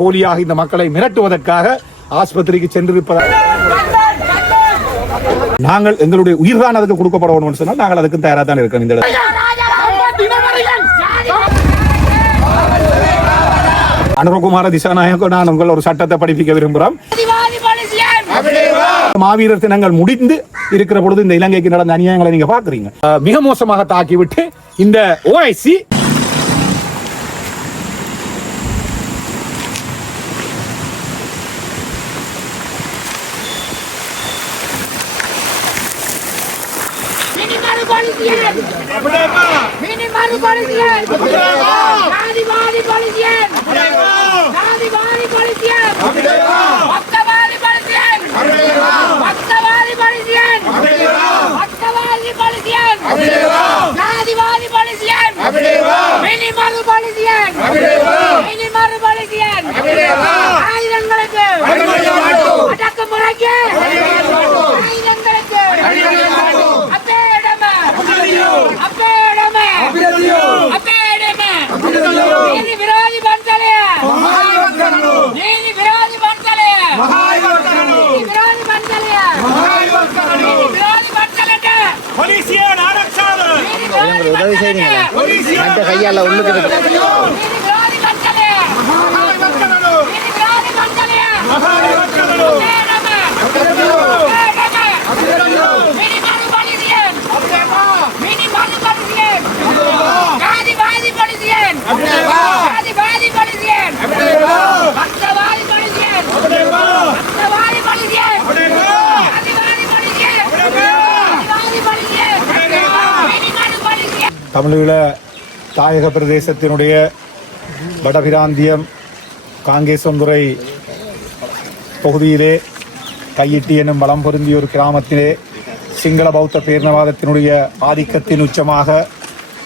போலியாக இந்த மக்களை மிரட்டுவதற்காக ஆஸ்பத்திரிக்கு சென்றிருப்பதாக நாங்கள் எங்களுடைய உயிர்தான் அதுக்கு கொடுக்கப்பட வேண்டும் சொன்னால் நாங்கள் அதுக்கு தயாராக தான் இருக்கோம். இந்த அனுரகுமார திசாநாயகம் நான் உங்கள் ஒரு சட்டத்தை படிப்பிக்க விரும்புகிறோம். மாவீரர் தினங்கள் முடிந்து இருக்கிற பொழுது இந்த இலங்கைக்கு நடந்த அநியாயங்களை நீங்க பாக்குறீங்க. மிக மோசமாக தாக்கிவிட்டு இந்த ஓஐசி உதவி செய்யுங்க. கையால உள்ளுக்கு தமிழீழ தாயக பிரதேசத்தினுடைய வடபிராந்தியம் காங்கேசன்துறை பகுதியிலே கையிட்டி எனும் வளம் பொருந்திய ஒரு கிராமத்திலே சிங்கள பௌத்த பேரினவாதத்தினுடைய ஆதிக்கத்தின் உச்சமாக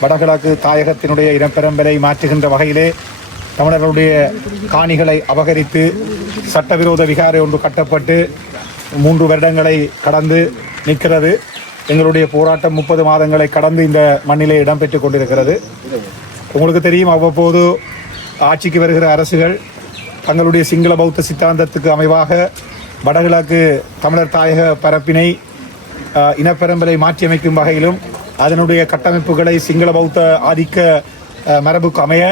வடகிழக்கு தாயகத்தினுடைய இனப்பெரும்பலை மாற்றுகின்ற வகையிலே தமிழர்களுடைய காணிகளை அபகரித்து சட்டவிரோத விகாரை ஒன்று கட்டப்பட்டு 3 வருடங்களை கடந்து நிற்கிறது. எங்களுடைய போராட்டம் 30 மாதங்களை கடந்து இந்த மண்ணிலே இடம்பெற்றுக் கொண்டிருக்கிறது. உங்களுக்கு தெரியும், அவ்வப்போது ஆட்சிக்கு வருகிற அரசுகள் தங்களுடைய சிங்கள பௌத்த சித்தாந்தத்துக்கு அமைவாக வடகிழக்கு தமிழர் தாயக பரப்பினை இனப்பெரும்பலை மாற்றியமைக்கும் வகையிலும் அதனுடைய கட்டமைப்புகளை சிங்கள பௌத்த ஆதிக்க மரபுக்கு அமைய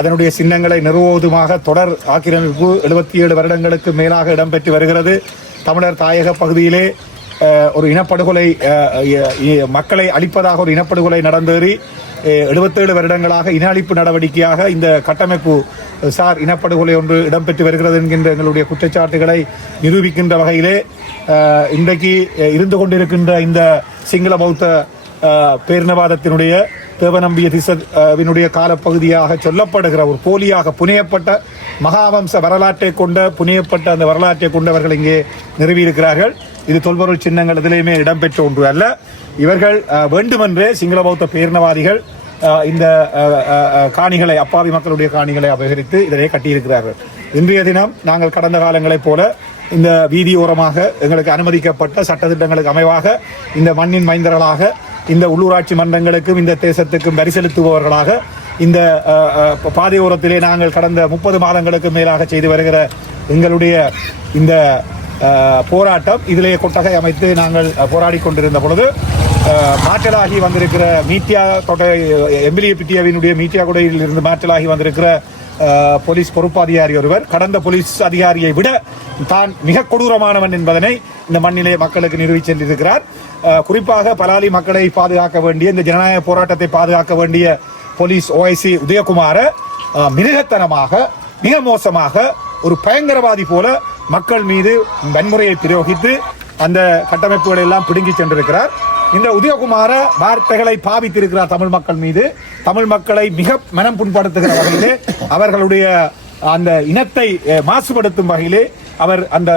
அதனுடைய சின்னங்களை நிறுவுவதுமாக தொடர் ஆக்கிரமிப்பு 77 வருடங்களுக்கு மேலாக இடம்பெற்று வருகிறது. தமிழர் தாயக பகுதியிலே ஒரு இனப்படுகொலை, மக்களை அழிப்பதாக ஒரு இனப்படுகொலை நடந்தேறி 77 வருடங்களாக இன அழிப்பு நடவடிக்கையாக இந்த கட்டமைப்பு சார் இனப்படுகொலை ஒன்று இடம்பெற்று வருகிறது என்கின்ற எங்களுடைய குற்றச்சாட்டுகளை நிரூபிக்கின்ற வகையிலே இன்றைக்கு இருந்து கொண்டிருக்கின்ற இந்த சிங்கள பௌத்த பேரினவாதத்தினுடைய தேவநம்பிய திசவினுடைய காலப்பகுதியாக சொல்லப்படுகிற ஒரு போலியாக புனையப்பட்ட மகாவம்ச வரலாற்றை கொண்ட புனையப்பட்ட அந்த வரலாற்றை கொண்டவர்கள் இங்கே நிறுவியிருக்கிறார்கள். இது தொல்பொருள் சின்னங்கள் இதிலேயுமே இடம்பெற்ற ஒன்று அல்ல. இவர்கள் வேண்டுமென்றே சிங்கள பௌத்த பேரினவாதிகள் இந்த காணிகளை, அப்பாவி மக்களுடைய காணிகளை அபகரித்து இதனை கட்டியிருக்கிறார்கள். இன்றைய தினம் நாங்கள் கடந்த காலங்களைப் போல இந்த வீதியோரமாக எங்களுக்கு அனுமதிக்கப்பட்ட சட்டத்திட்டங்களுக்கு அமைவாக இந்த மண்ணின் மைந்தர்களாக இந்த உள்ளூராட்சி மன்றங்களுக்கும் இந்த தேசத்துக்கும் வரி செலுத்துபவர்களாக இந்த பாதையோரத்திலே நாங்கள் கடந்த 30 மாதங்களுக்கு மேலாக செய்து வருகிற எங்களுடைய இந்த போராட்டம் இதிலே கொட்டகை அமைத்து நாங்கள் போராடி கொண்டிருந்த பொழுது மாற்றலாகி வந்திருக்கிற மீட்டியா கொட்டை எம்பிலியபிட்டியாவினுடைய மீட்டியா கொடையில் இருந்து மாற்றலாகி வந்திருக்கிற போலீஸ் பொறுப்பாதிகாரி ஒருவர் கடந்த போலீஸ் அதிகாரியை விட தான் மிக கொடூரமானவன் என்பதனை இந்த மண்ணிலே மக்களுக்கு நிறுவி சென்றிருக்கிறார். குறிப்பாக பலாலி மக்களை பாதுகாக்க வேண்டிய, இந்த ஜனநாயக போராட்டத்தை பாதுகாக்க வேண்டிய போலீஸ் ஓஐசி உதயகுமார மிருகத்தனமாக, மிக மோசமாக ஒரு பயங்கரவாதி போல மக்கள் மீது வன்முறையை பிரயோகித்து அந்த கட்டமைப்புகளை எல்லாம் பிடுங்கி சென்றிருக்கிறார். இந்த உதயகுமார வார்த்தைகளை பாவித்திருக்கிறார் தமிழ் மக்கள் மீது. தமிழ் மக்களை மிக மனம் புண்படுத்துகிற வகையிலே, அவர்களுடைய அந்த இனத்தை மாசுபடுத்தும் வகையிலே அவர் அந்த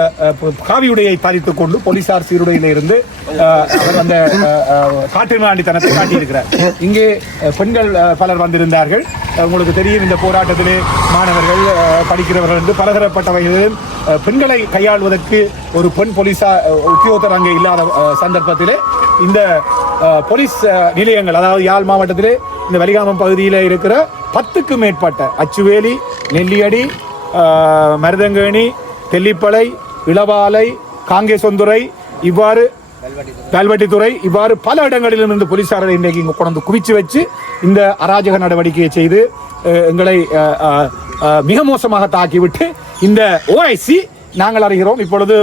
காவியுடையை தரித்துக் கொண்டு போலீசார் சீருடையில இருந்து அவர் அந்த காட்டுமிராண்டித்தனத்தை காட்டியிருக்கிறார். இங்கே பெண்கள் பலர் வந்திருந்தார்கள். உங்களுக்கு தெரியும், இந்த போராட்டத்திலே மாணவர்கள், படிக்கிறவர்கள் என்று பலதரப்பட்ட வகையிலும் பெண்களை கையாள்வதற்கு ஒரு பெண் போலீசார் உத்தியோகத்தர் அங்கே இல்லாத சந்தர்ப்பத்திலே இந்த போலீஸ் நிலையங்கள், அதாவது யாழ் மாவட்டத்திலே இந்த வலிகாமம் பகுதியில் இருக்கிற 10க்கும் மேற்பட்ட அச்சுவேலி, நெல்லியடி, மருதங்கேணி, தெல்லிப்பளை, இளவாலை, காங்கேசந்துறை, இவ்வாறு கல்வெட்டித்துறை, இவ்வாறு பல இடங்களிலிருந்து போலீசாரை இன்றைக்கு இங்கே கொண்டு குவிச்சு வச்சு இந்த அராஜக நடவடிக்கையை செய்து எங்களை மிக மோசமாக தாக்கிவிட்டு இந்த ஓஐசி நாங்கள் அறிகிறோம் இப்பொழுது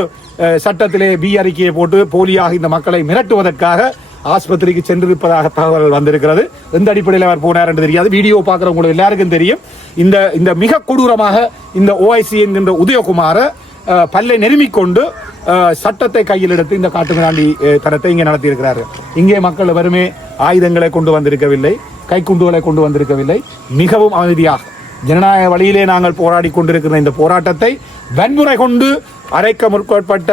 சட்டத்திலே பி அறிக்கையை போட்டு போலியாக இந்த மக்களை மிரட்டுவதற்காக ஆஸ்பத்திரிக்கு சென்றிருப்பதாக தகவல் வந்திருக்கிறது. எந்த அடிப்படையில் அவர் போனார் என்று தெரியாது. வீடியோ பார்க்குறவங்களுக்கு எல்லாருக்கும் தெரியும். இந்த மிக கொடூரமாக இந்த ஓஐசி என்கின்ற உதயகுமார பல்லை நெருமிக்கொண்டு சட்டத்தை கையில் எடுத்து இந்த காட்டுமிராண்டி தரத்தை இங்கே நடத்தியிருக்கிறார்கள். இங்கே மக்கள் வெறுமே ஆயுதங்களை கொண்டு வந்திருக்கவில்லை, கைக்குண்டுகளை கொண்டு வந்திருக்கவில்லை. மிகவும் அமைதியாக ஜனநாயக வழியிலே நாங்கள் போராடி கொண்டிருக்கிற இந்த போராட்டத்தை வன்முறை கொண்டு அரைக்க முற்பட்ட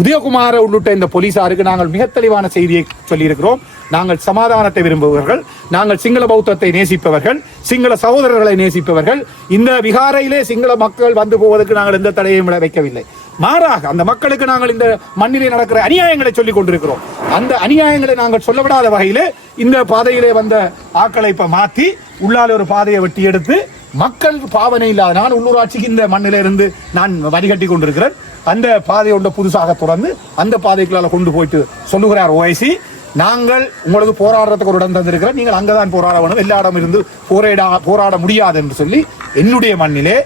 உதயகுமார உள்ளிட்ட இந்த போலீசாருக்கு நாங்கள் மிக தெளிவான செய்தியை சொல்லியிருக்கிறோம். நாங்கள் சமாதானத்தை விரும்புபவர்கள், நாங்கள் சிங்கள பௌத்தத்தை நேசிப்பவர்கள், சிங்கள சகோதரர்களை நேசிப்பவர்கள். இந்த விகாரையிலே சிங்கள மக்கள் வந்து போவதற்கு நாங்கள் எந்த தடையையும் வைக்கவில்லை. மாறாக அந்த மக்களுக்கு நாங்கள் இந்த மண்ணிலே நடக்கிற அநியாயங்களை சொல்லிக் கொண்டிருக்கிறோம். அந்த அநியாயங்களை நாங்கள் சொல்லவிடாத வகையிலே இந்த பாதையிலே வந்த ஆக்களை இப்ப மாற்றி உள்ளால ஒரு பாதையை வெட்டி எடுத்து மக்கள் பாவனை இல்லாத நான் உள்ளூராட்சிக்கு இந்த மண்ணில இருந்து நான் வடிகட்டி கொண்டிருக்கிறேன். அந்த பாதை ஒன்றை புதுசாக திறந்து அந்த பாதைக்குள்ளால கொண்டு போயிட்டு சொல்லுகிறார் ஓஐசி, நாங்கள் உங்களுக்கு போராடுறதுக்கு ஒரு இடம் தந்திருக்கிறோம், நீங்கள் அங்கதான் போராட வேணும், எல்லா இடம் இருந்து போராட முடியாது என்று சொல்லி என்னுடைய மண்ணிலே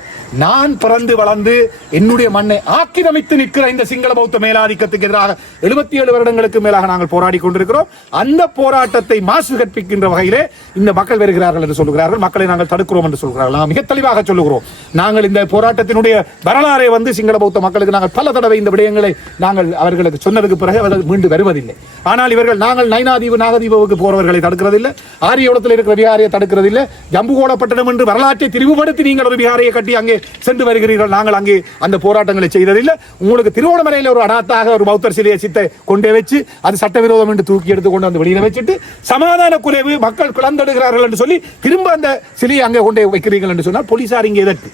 நான் பிறந்து வளர்ந்து என்னுடைய மண்ணை ஆக்கிரமித்து நிற்கிற இந்த சிங்கள பௌத்த மேலாதிக்கத்துக்கு எதிராக 77 வருடங்களுக்கு மேலாக நாங்கள் போராடி கொண்டிருக்கிறோம். அந்த போராட்டத்தை மாசு கற்பிக்கின்ற வகையிலே இந்த மக்கள் வருகிறார்கள் என்று சொல்கிறார்கள். மக்களை நாங்கள் தடுக்கிறோம் என்று சொல்கிறார்கள். நாங்கள் மிக தெளிவாக சொல்லுகிறோம். நாங்கள் இந்த போராட்டத்தினுடைய வரலாறை சிங்கள பௌத்த மக்களுக்கு நாங்கள் பல தடவை இந்த விடயங்களை நாங்கள் அவர்களுக்கு சொன்னதுக்கு பிறகு அவர்கள் மீண்டு வருவதில்லை. ஆனால் இவர்கள் நாங்கள் நைனாதீவு நாகதீபவுக்கு போறவர்களை தடுக்கிறதில்லை, ஆரியகுளத்தில் இருக்கிற விகாரியை தடுக்கிறதில்லை, ஜம்புகோடப்பட்டினம் என்று வரலாற்றை திரிவுபடுத்தி நீங்கள் ஒரு விகாரியை கட்டி அங்கே சென்று வருகிறீர்கள். நாங்கள் அங்கே அந்த போராட்டங்களை செய்ததில்லை. உங்களுக்கு திருவோணமலையில் ஒரு அடாத்தாக ஒரு பௌத்தர் சிலையை சித்தை கொண்டே வச்சு அது சட்டவிரோதம் என்று தூக்கி எடுத்து கொண்டு வந்து வெளியில வச்சுட்டு சமாதான குறைவு மக்கள் குழந்தெடுக்கிறார்கள் என்று சொல்லி திரும்ப அந்த சிலையை அங்கே கொண்டே வைக்கிறீர்கள் என்று சொன்னால் போலீசார் இங்கே எதற்கு?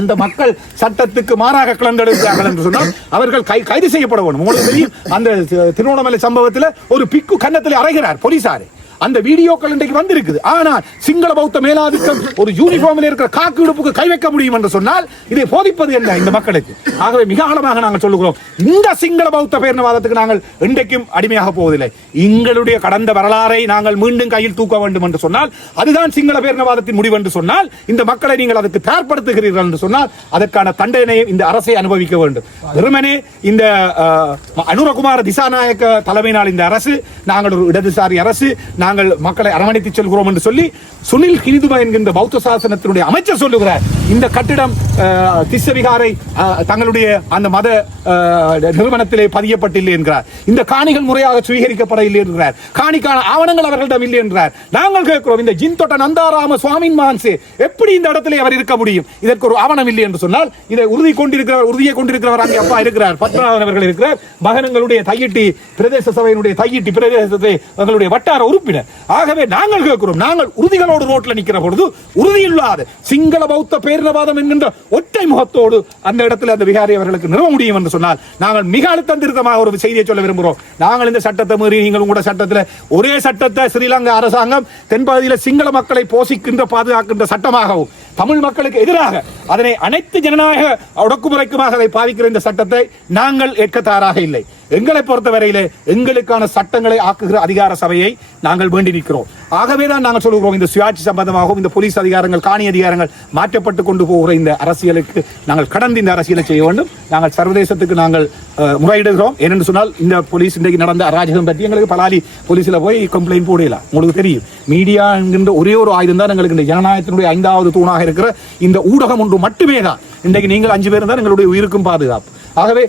அந்த மக்கள் சட்டத்துக்கு மாறாக கிளந்தெடுக்கிறார்கள் என்று சொன்னால் அவர்கள் கைது செய்யப்பட வேண்டும். உங்களுக்கு தெரியும் அந்த திருவோணமலை சம்பவத்தில் ஒரு பிக்கு கன்னத்தில் அறைகிறார் போலீசாரை. அந்த வீடியோக்கள் இன்றைக்கு வந்திருக்குது. ஆனால் சிங்கள பௌத்த மேலாதிக்கம் ஒரு யூனிஃபார்மில் இருக்கிற காக்கு உடுப்புக்கு கை வைக்க முடியும் என்று சொன்னால் இதை போதிப்பது என்ன இந்த மக்களுக்கு? ஆகவே மிக ஆழமாக நாங்கள் சொல்லுகிறோம், இந்த சிங்கள பௌத்த பேரினவாதத்துக்கு நாங்கள் இன்றைக்கும் அடிமையாக போவதில்லை. எங்களுடைய கடந்த வரலாறை நாங்கள் மீண்டும் கையில் தூக்க வேண்டும் என்று சொன்னால் அதுதான் சிங்கள பேரினவாதத்தின் முடிவு என்று சொன்னால் இந்த மக்களை நீங்கள் அதுக்கு தயார்படுத்துகிறீர்கள் என்று சொன்னால் அதற்கான தண்டனையை இந்த அரசை அனுபவிக்க வேண்டும். வெறுமனே இந்த அனுரகுமார திசாநாயக்க தலைமையினால் இந்த அரசு நாங்கள் ஒரு இடதுசாரி அரசு, நாங்கள் மக்களை அரவணைத்து செல்கிறோம் என்று சொல்லி சுனில் கிரிதும என்கின்ற பௌத்த சாசனத்தினுடைய அமைச்சர் சொல்லுகிறார். இந்த கட்டிடம் திஸ்ஸவிகாரை தங்களுடைய அந்த மத நிறுவனத்திலே பதியப்பட்டில்லை என்கிறார். இந்த காணிகள் முறையாக சுவீகரிக்கப்பட இல்லை என்கிறார். காணிக்கான ஆவணங்கள் அவர்களிடம் இல்லை என்கிறார். நாங்கள் கேட்கிறோம், இந்த ஜின்தொட்ட நந்தாராம சுவாமின் மான்சே எப்படி இந்த இடத்திலே அவர் இருக்க முடியும்? இதற்கு ஒரு ஆவணம் இல்லை என்று சொன்னால் இதை உறுதியை கொண்டிருக்கிறவர் அங்கே அப்பா இருக்கிறார், பத்மநாதன் அவர்கள் இருக்கிறார், மகனங்களுடைய தையிட்டி பிரதேச சபையினுடைய தையிட்டி பிரதேசத்தை அவர்களுடைய வட்டார உறுப்பினர். ஆகவே நாங்கள் கேட்கிறோம், நாங்கள் உறுதிகளோடு ரோட்ல நிற்கிற பொழுது உறுதியில்லாத சிங்கள பௌத்த பேரினவாதம் என்கின்ற ஒற்றை முகத்தோடு அந்த இடத்துல அந்த விகாரி அவர்களுக்கு நிறுவ முடியும் என்று சொன்னால் நாங்கள் மிக அழுத்தம் திருத்தமாக ஒரு செய்தியை சொல்ல விரும்புகிறோம். நாங்கள் இந்த சட்டத்தை மீறி நீங்கள் உங்களோட சட்டத்தில் ஒரே சட்டத்தை ஸ்ரீலங்கா அரசாங்கம் தென்பகுதியில் சிங்கள மக்களை போஷிக்கின்ற பாதுகாக்கின்ற சட்டமாகவும் தமிழ் மக்களுக்கு எதிராக அதனை அனைத்து ஜனநாயக ஒடுக்குமுறைக்குமாக அதை பாதிக்கிற இந்த சட்டத்தை நாங்கள் ஏற்க தயாராக இல்லை. எங்களை பொறுத்தவரையிலே எங்களுக்கான சட்டங்களை ஆக்குகிற அதிகார சபையை நாங்கள் வேண்டி நிற்கிறோம். ஆகவேதான் நாங்கள் சொல்லுகிறோம், இந்த சுயாட்சி சம்பந்தமாகவும் இந்த போலீஸ் அதிகாரங்கள் காணி அதிகாரங்கள் மாற்றப்பட்டு கொண்டு போகிற இந்த அரசியலுக்கு நாங்கள் கடந்து இந்த அரசியலை செய்ய வேண்டும். நாங்கள் சர்வதேசத்துக்கு நாங்கள் முறையிடுகிறோம். ஏனென்று சொன்னால் இந்த போலீஸ் இன்றைக்கு நடந்த அராஜகம் பற்றி எங்களுக்கு பலாலி போலீஸில் போய் கம்ப்ளைண்ட் போடலாம். உங்களுக்கு தெரியும், மீடியா என்கின்ற ஒரே ஒரு ஆயுதம் தான் எங்களுக்கு இந்த ஜனநாயகத்தினுடைய 5வது தூணாக இருக்கிற இந்த ஊடகம் ஒன்று மட்டுமே தான். இன்றைக்கு நீங்கள் 5 பேர் தான் எங்களுடைய உயிருக்கும் பாதுகாப்பு. ஆகவே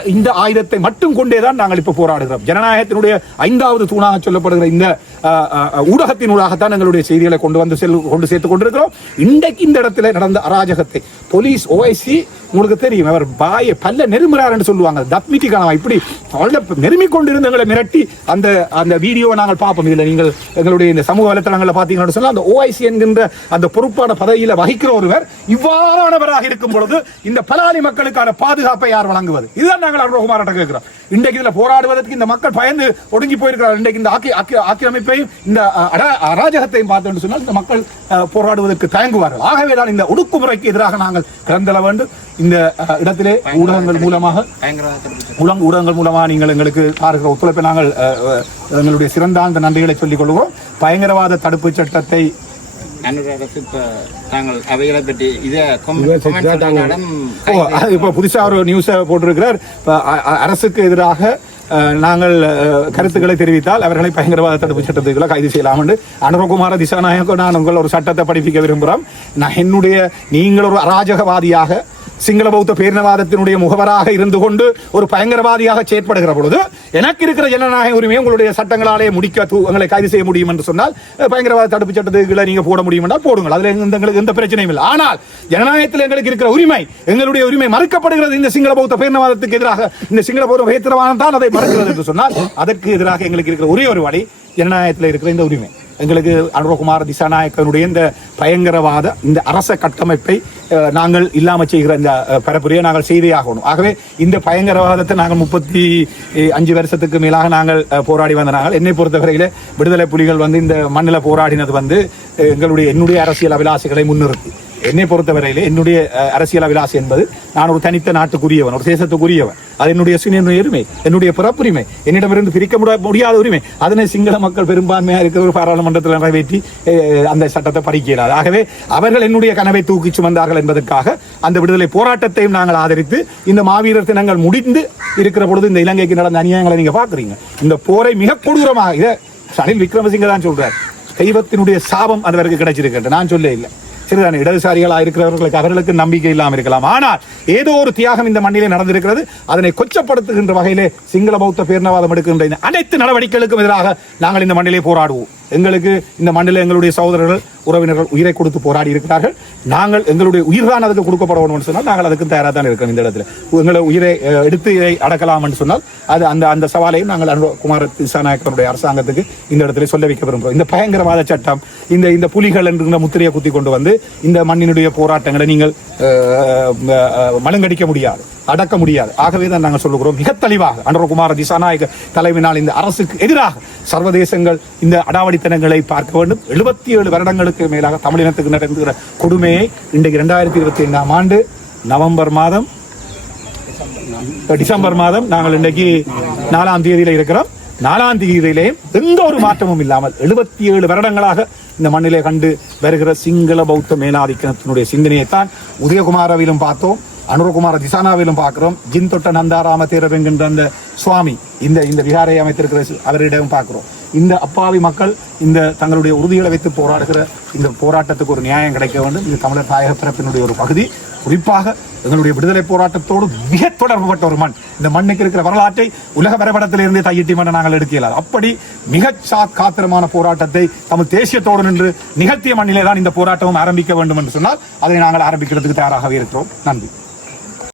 இந்த ஆயுதத்தை மட்டும் கொண்டேதான் நாங்கள் இப்ப போராடுகிறோம். ஜனநாயகத்தினுடைய 5வது தூணாக சொல்லப்படுகிற இந்த ஊடகத்தினூடாகத்தான் எங்களுடைய செய்திகளை கொண்டு சேர்த்துக் கொண்டிருக்கிறோம். இன்றைக்கு இந்த இடத்துல நடந்த அராஜகத்தை போலீஸ் ஓஐசி உங்களுக்கு தெரியும், அவர் பாய பல்ல நெருமுறாருன்னு சொல்லுவாங்க, தத்மிட்டிக்கான இப்படி நெருமி கொண்டிருந்த எங்களை மிரட்டி அந்த அந்த வீடியோவை நாங்கள் பார்ப்போம். இதில் நீங்கள் எங்களுடைய இந்த சமூக வலைத்தளங்களில் பார்த்தீங்கன்னு சொன்னால் அந்த OIC என்கின்ற அந்த பொறுப்பான பதவியில் வகிக்கிற ஒருவர் இவ்வாறானவராக இருக்கும் பொழுது இந்த பலாலி மக்களுக்கான பாதுகாப்பை யார் வழங்குவது? இதுதான் நாங்கள் அனுரகுமார்ட்ட கேட்கிறோம். இன்றைக்கு இதில் போராடுவதற்கு இந்த மக்கள் பயந்து ஒடுங்கி போயிருக்கிறார். இன்றைக்கு இந்த ஆக்கிரமிப்பையும் இந்த அராஜகத்தையும் பார்த்தோன்னு சொன்னால் இந்த மக்கள் போராடுவதற்கு தயங்குவார்கள். ஆகவேதான் இந்த ஒடுக்குமுறைக்கு எதிராக நாங்கள் கலந்தள வேண்டும். இந்த இடத்திலே ஊடகங்கள் மூலமாக நீங்கள் எங்களுக்கு தாருகிற ஒத்துழைப்பை நாங்கள் எங்களுடைய சிறந்தாழ்ந்த நன்றிகளை சொல்லிக் கொள்கிறோம். பயங்கரவாத தடுப்பு சட்டத்தை இப்ப புதுசா ஒரு நியூஸ் போட்டிருக்கிறார். அரசுக்கு எதிராக நாங்கள் கருத்துக்களை தெரிவித்தால் அவர்களை பயங்கரவாத தடுப்பு சட்டத்துக்குள்ள கைது செய்யலாம் என்று அனுரகுமார திசாநாயகம் நான் உங்கள் ஒரு சட்டத்தை படிப்பிக்க விரும்புகிறோம். நான் என்னுடைய நீங்கள் ஒரு அராஜகவாதியாக சிங்கள பௌத்த பேரினவாதத்தினுடைய முகவராக இருந்து கொண்டு ஒரு பயங்கரவாதியாக செயற்படுகிற பொழுது எனக்கு இருக்கிற ஜனநாயக உரிமையை உங்களுடைய சட்டங்களாலே முடிக்க உங்களை கைது செய்ய முடியும் என்று சொன்னால் பயங்கரவாத தடுப்பு சட்டத்துக்குள்ள நீங்க போட முடியும் என்றால் போடுங்கள். அதுல எங்களுக்கு எந்த பிரச்சனையும் இல்லை. ஆனால் ஜனநாயகத்தில் எங்களுக்கு இருக்கிற உரிமை, எங்களுடைய உரிமை மறுக்கப்படுகிறது. இந்த சிங்கள பௌத்த பேரினவாதத்துக்கு எதிராக இந்த சிங்கள பௌத்த பேரினவாதம் தான் அதை மறுக்கிறது என்று சொன்னால் அதற்கு எதிராக எங்களுக்கு இருக்கிற ஒரே ஒரு வழி ஜனநாயகத்தில் இருக்கிற இந்த உரிமை. எங்களுக்கு அனுரகுமார திசாநாயக்கனுடைய இந்த பயங்கரவாத இந்த அரச கட்டமைப்பை நாங்கள் இல்லாமல் செய்கிற இந்த பரப்புரையை நாங்கள் செய்தே ஆகணும். ஆகவே இந்த பயங்கரவாதத்தை நாங்கள் 35 வருஷத்துக்கு மேலாக நாங்கள் போராடி வந்த நாங்கள் என்னை பொறுத்தவரையிலே விடுதலை புலிகள் இந்த மண்ணில் போராடினது என்னுடைய அரசியல் அபிலாசைகளை முன்னிறுத்தி, என்னை பொறுத்தவரையிலே என்னுடைய அரசியல் அபிலாசை என்பது நான் ஒரு தனித்த நாட்டுக்குரியவன், ஒரு தேசத்துக்குரியவன். அது என்னுடைய உரிமை, என்னுடைய பிறப்புரிமை, என்னிடமிருந்து பிரிக்க முடியாத உரிமை. அதனை சிங்கள மக்கள் பெரும்பான்மையாக இருக்கிற ஒரு பாராளுமன்றத்தில் நிறைவேற்றி அந்த சட்டத்தை படிக்கிறார். ஆகவே அவர்கள் என்னுடைய கனவை தூக்கி சுமந்தார்கள் என்பதற்காக அந்த விடுதலை போராட்டத்தையும் நாங்கள் ஆதரித்து இந்த மாவீரர் தினங்கள் முடிந்து இருக்கிற பொழுது இந்த இலங்கைக்கு நடந்த அநியாயங்களை நீங்க பாக்குறீங்க. இந்த போரை மிக கொடூரமாக இதை ரணில் விக்ரமசிங்க தான் சொல்றார். தெய்வத்தினுடைய சாபம் அதற்கு கிடைச்சிருக்கின்ற நான் சொல்ல இல்லை. சரிதான, இடதுசாரிகளாக இருக்கிறவர்களுக்கு அவர்களுக்கு நம்பிக்கை இல்லாமல் இருக்கலாம். ஆனால் ஏதோ ஒரு தியாகம் இந்த மண்ணிலே நடந்திருக்கிறது. அதனை கொச்சப்படுத்துகின்ற வகையிலே சிங்கள பௌத்த பேரினவாதம் எடுக்கின்ற அனைத்து நடவடிக்கைகளுக்கும் எதிராக நாங்கள் இந்த மண்ணிலே போராடுவோம். எங்களுக்கு இந்த மண்ணில் எங்களுடைய சகோதரர்கள் உறவினர்கள் உயிரை கொடுத்து போராடி இருக்கிறார்கள். நாங்கள் எங்களுடைய உயிர் தான் அதுக்கு கொடுக்கப்படணும் சொன்னால் நாங்கள் அதுக்கு தயாராக தான் இருக்கோம். இந்த இடத்துல எங்களை உயிரை எடுத்து இதை அடக்கலாம் என்று சொன்னால் அது அந்த சவாலையும் நாங்கள் அனுரகுமார திசாநாயக்கனுடைய அரசாங்கத்துக்கு இந்த இடத்துல சொல்ல வைக்க விரும்புகிறோம். இந்த பயங்கரவாத சட்டம் இந்த புலிகள் என்கிற முத்திரையை குத்தி கொண்டு வந்து இந்த மண்ணினுடைய போராட்டங்களை நீங்கள் மழுங்கடிக்க முடியாது, அடக்க முடியாது. ஆகவே தான் நாங்கள் சொல்லுகிறோம் மிக தெளிவாக அனுரகுமார திசாநாயக்க தலைமையினால் இந்த அரசுக்கு எதிராக சர்வதேசங்கள் இந்த அடாவடித்தனங்களை பார்க்க வேண்டும். 77 வருடங்களுக்கு மேலாக தமிழினத்துக்கு நடந்துகிற கொடுமையை இன்றைக்கு 2025ஆம் ஆண்டு டிசம்பர் மாதம் நாங்கள் இன்றைக்கு 4ஆம் தேதியில இருக்கிறோம். 4ஆம் தேதியிலேயும் எந்த ஒரு மாற்றமும் இல்லாமல் 77 வருடங்களாக இந்த மண்ணிலே கண்டு வருகிற சிங்கள பௌத்த மேலாதிக்கத்தினுடைய சிந்தனையைத்தான் உதயகுமாரவிலும் பார்த்தோம், அனுரகுமார திசானாவிலும் பார்க்கிறோம். ஜின்தொட்ட நந்தாராம தேரர் என்கின்ற அந்த சுவாமி இந்த விகாரை அமைத்திருக்கிற அவரிடம் பார்க்கிறோம். இந்த அப்பாவி மக்கள் இந்த தங்களுடைய உறுதிகளை வைத்து போராடுகிற இந்த போராட்டத்துக்கு ஒரு நியாயம் கிடைக்க வேண்டும். இது தமிழர் தாயக பிறப்பினுடைய ஒரு பகுதி. குறிப்பாக எங்களுடைய விடுதலை போராட்டத்தோடு மிக தொடர்புபட்ட ஒரு மண். இந்த மண்ணுக்கு இருக்கிற வரலாற்றை உலக வரைபடத்திலிருந்தே தையிட்டி மண்ணை நாங்கள் எடுக்க இயலாது. அப்படி மிக காத்திரமான போராட்டத்தை தமிழ் தேசியத்தோடு நின்று நிகழ்த்திய மண்ணிலே தான் இந்த போராட்டமும் ஆரம்பிக்க வேண்டும் என்று சொன்னால் அதை நாங்கள் ஆரம்பிக்கிறதுக்கு தயாராகவே இருக்கிறோம். நன்றி.